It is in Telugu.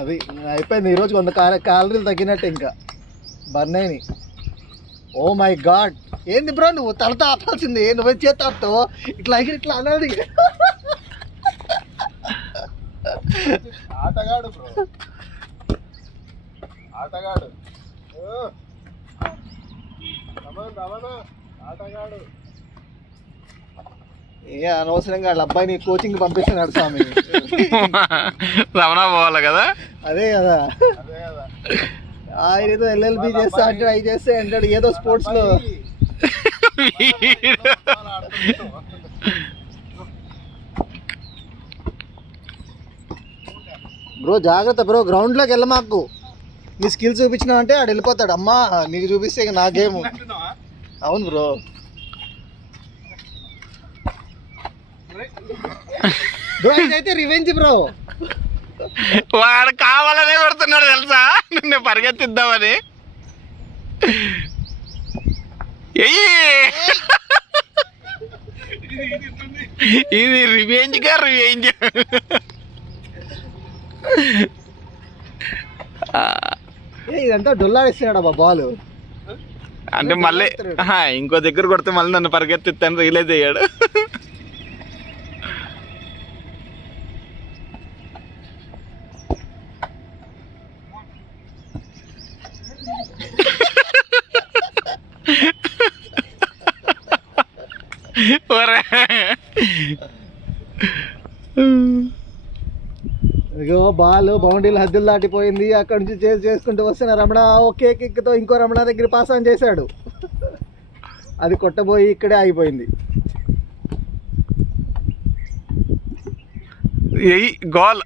అది అయిపోయింది ఈరోజు 100 క్యాలరీలు తగ్గినట్టు ఇంకా బర్న్ అయినాయి. ఓ మై గాడ్, ఏంది బ్రో నువ్వు తలతో ఆపాల్సింది, నువ్వు చేస్తావు ఇట్లా ఇట్లా అన్నది. ఆటగాడు బ్రో, ఆటగాడు ఆటగాడు. ఏ అనవసరంగా వాళ్ళ అబ్బాయిని కోచింగ్ పంపిస్తున్నాడు స్వామి. రమణ పోవాలి కదా. అదే కదా, అదే కదా. ఆయన ఏదో LLB చేస్తా అంటే అవి చేస్తే అంటాడు ఏదో స్పోర్ట్స్ లో. బ్రో జాగ్రత్త బ్రో, గ్రౌండ్ లోకి వెళ్ళ మాకు. నీ స్కిల్స్ చూపించినావు అంటే ఆడు వెళ్ళిపోతాడు. అమ్మా నీకు చూపిస్తే ఇక నా గేమ్. అవును బ్రో. బ్రో ఇదైతే రివెంజ్ బ్రో. వాడు కావాలనే కొడుతున్నాడు తెలుసా, నిన్ను పరిగెత్తిద్దామని. ఇది రివెంజ్ గా రివెంజ్. ఇదంతా డొల్లాడిస్తున్నాడు అబ్బా బాల్. అంటే మళ్ళీ ఇంకో దగ్గర కొడితే మళ్ళీ నన్ను పరిగెత్తిస్తాను రియలైజ్ అయ్యాడు. ఇగో బాల్ బౌండరీలు హద్దులు దాటిపోయింది. అక్కడ నుంచి చేసుకుంటూ వస్తున్న రమణ ఒకే కిక్తో ఇంకో రమణ దగ్గర పాస్ ఆన్ చేశాడు. అది కొట్టబోయి ఇక్కడే ఆగిపోయింది. గోల్